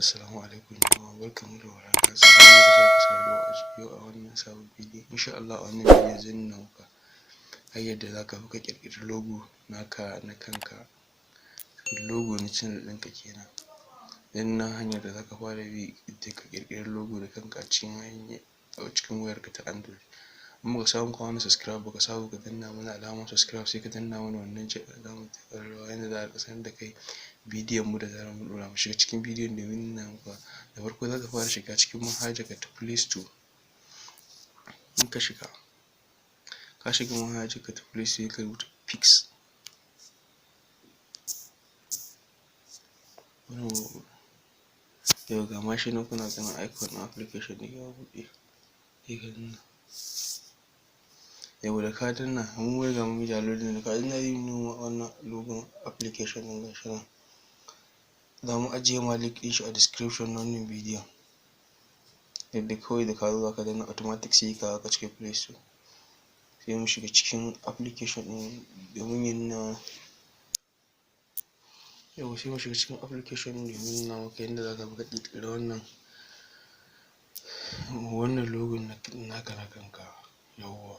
Assalamu alaikum jama'a, barkanmu da warhaka, sannunmu da sake saduwa a wannan sabon bidiyo. Insha Allah a wannan bidiyo zan nuna maka yadda zaka bi ka ƙirƙiri logo naka na kanka, logo na channel ɗinka kenan. Wannan hanyar da zaka fara bi ita ka ƙirƙiri logo da kanka a cikin wayarka ta Android. In baka samu ka mana subscribe ba, ka samu ka danna mana alamar subscribe, sai ka danna mana wannan alamar ƙararrawa yanda za a sanar da kai bidiyon mu da zarar mun ɗora. Mu shiga cikin bidiyon domin nuna maka. Da farko zaka fara shiga cikin manhajarka ta Play Store. In ka shiga manhajarka ta Play Store ka rubuta Pix. Yau ga ma shi nan kuna ganin icon na application ɗin ya buɗe. Sai ka danna. Yau da ka danna, mun riga mun yi downloading, da ka danna zai nuna wannan logon application ɗin gashi nan. Za mu ajiye ma link ɗin shi a description na wannan bidiyon. Yadda kawai da ka zo zaka danna automatic sai ya kawo ka cikin Play Store. Sai mu shiga cikin application ɗin domin ya nuna. Yau sai mu shiga cikin application ɗin domin nuna maka yadda zaka bi ka ƙirƙiri wannan logon naka na kanka. Yawwa.